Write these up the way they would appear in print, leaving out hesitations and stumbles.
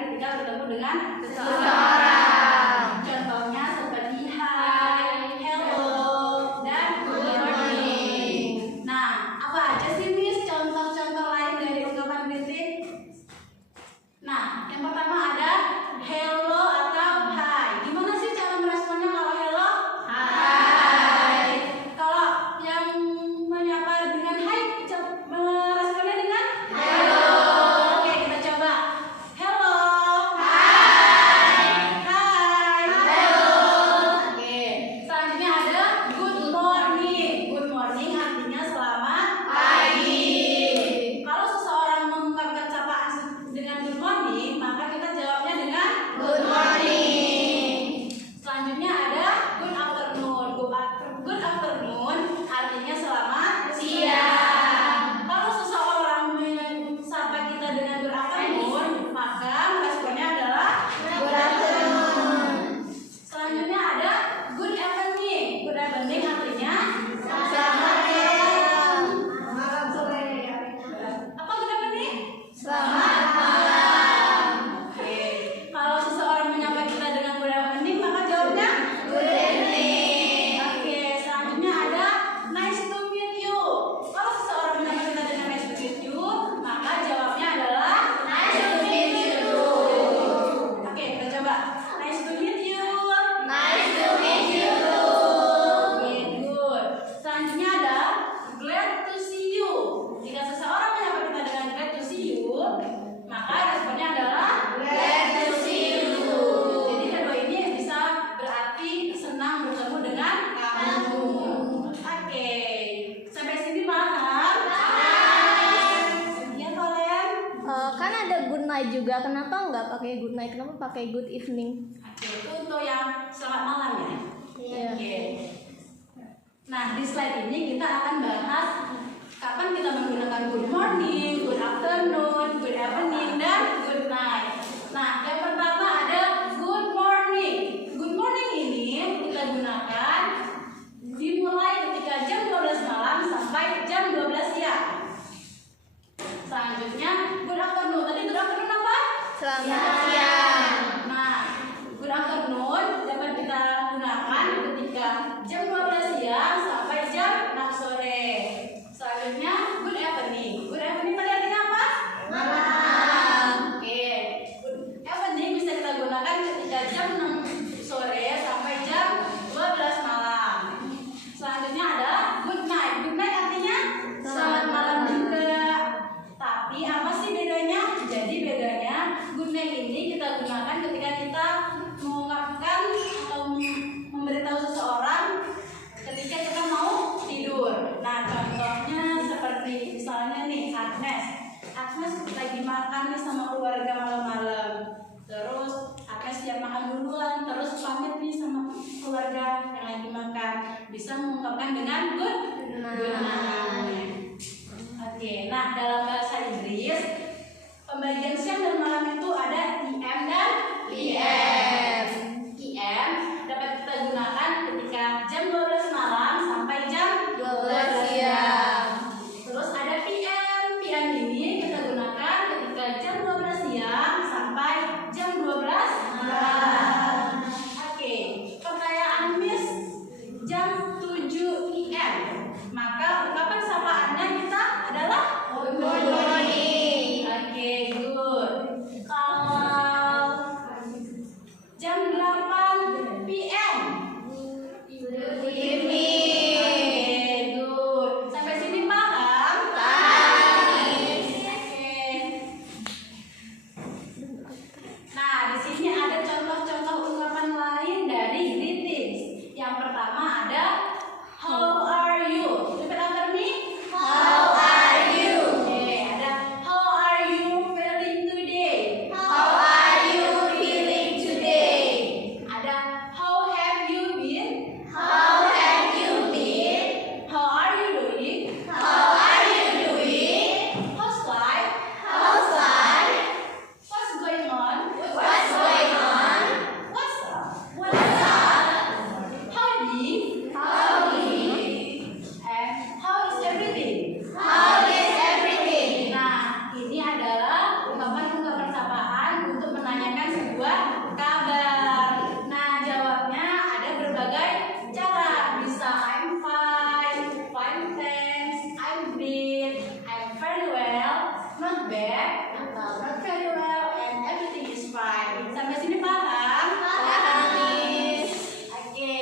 ketika bertemu dengan seseorang. Contohnya seperti hi, hello, dan good morning. Nah, apa aja sih Miss contoh-contoh lain dari ungkapan greeting? Nah, yang pertama ada hello atau hi. Gimana sih cara meresponnya kalau hello? Hai. Kalau yang menyapa dengan hi, meresponnya dengan Hello. Oke, kita coba. Hello. Hai. Hai. Hello. Oke, selanjutnya ada good morning. Good morning artinya selamat Pagi. Kalau seseorang mengungkapkan sapaan dengan good morning, maka kita jawabnya dengan Good morning. Selanjutnya ada good afternoon. Good afternoon artinya selamat siang. Kalau seseorang menyapa kita dengan good afternoon, maka responnya adalah Good afternoon. selanjutnya ada good evening. Good evening artinya Selamat malam. apa good evening? Selamat malam. Oke. Kalau seseorang menyapa kita dengan good evening, maka jawabnya Good evening. Oke, selanjutnya ada nice to meet you. Kalau seseorang menyapa kita dengan nice to meet you, maka jawabnya adalah Nice to meet you. Oke, kita coba. Nice to meet you. Nice to meet you. Oke, good. Selanjutnya ada glad to see you. Jika seseorang menyapa kita dengan glad to see you, maka responnya adalah Glad to see you. Jadi kedua ini bisa berarti senang bertemu dengan kamu. Oke, sampai sini paham? Ya kalian? Kan ada good night juga. Kenapa nggak pakai good night? Kenapa pakai good evening? Oke, itu untuk yang selamat malam ya. Iya. Oke. Nah, di slide ini kita akan bahas kapan kita menggunakan good morning, good afternoon, good evening, dan good night. Nah, yang pertama ada good morning. Good morning ini kita gunakan dimulai ketika jam 12 malam sampai jam 12 siang. Selanjutnya good afternoon. Tadi good afternoon apa? Selamat siang. Nah, good afternoon dapat kita gunakan ketika jam 12 siang sampai jam 6 sore. Selanjutnya good evening. Good evening tadi artinya apa? Malam. Oke. Good evening bisa kita gunakan ketika jam 6 sore sampai jam 12 malam. Selanjutnya ada good night. Good night artinya selamat malam juga. Tapi apa sih bedanya? Jadi bedanya good night ini kita gunakan ketika kita mengungkapkan atau memberitahu seseorang ketika kita mau tidur. Nah, contohnya seperti misalnya nih Agnes lagi makan nih sama keluarga malam-malam. Terus Agnes siap makan duluan, terus pamit nih sama keluarga yang lagi makan. Bisa mengungkapkan dengan good night. Oke, nah dalam bahasa Inggris pembagian siang dan malam itu ada IM dan PM. IM dapat kita gunakan ketika jam 12 malam sampai jam 12 siang. Terus ada PM. PM ini kita gunakan ketika jam 12 siang sampai jam 12 malam. Oke, pertanyaan Miss jam 7 IM. Maka ungkapan sapaannya kita adalah Good morning. Oke, good. back, not very well, and everything is fine. Sampai sini paham? Paham, Miss. Oke,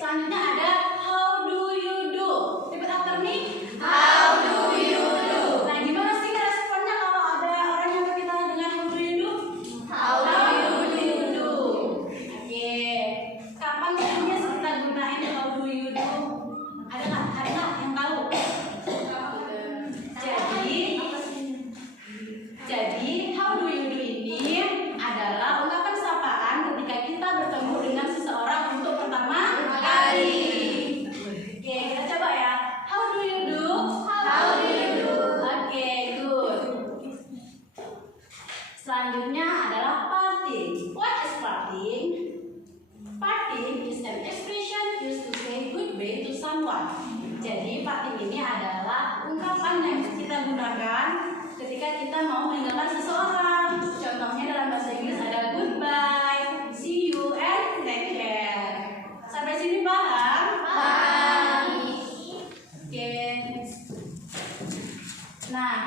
selanjutnya ada how do you do? Repeat after me. How do you do? Nah, gimana sih responnya kalau ada orang yang kita dengan how do you do? How do you do? Oke, kapan biasanya kita gunain how do you do? Ada nggak yang tahu? Jadi how do you do ini adalah ungkapan sapaan ketika kita bertemu dengan seseorang untuk pertama kali. Oke, kita coba ya. How do you do? How do you do? Oke, good. Selanjutnya adalah parting. What is parting? Parting is an expression used to say goodbye to someone. Jadi parting ini adalah ungkapan yang kita gunakan ketika kita mau meninggalkan seseorang. Contohnya dalam bahasa Inggris ada goodbye, see you, and take care. Sampai sini paham? Paham. Oke. Nah,